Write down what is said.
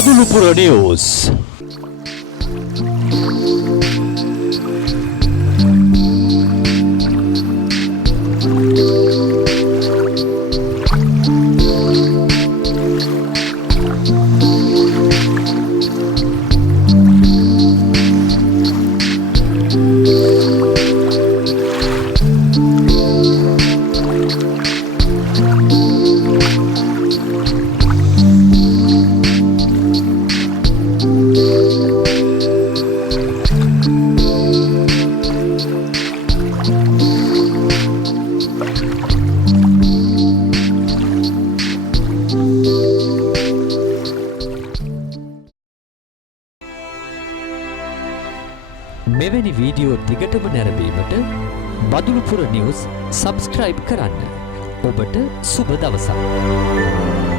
Badulupura News. මෙවැනි video දිගටම නැරඹීමට බදුලුපුර නිවුස් සබ්ස්ක්‍රයිබ් කරන්න. ඔබට සුබ දවසක්.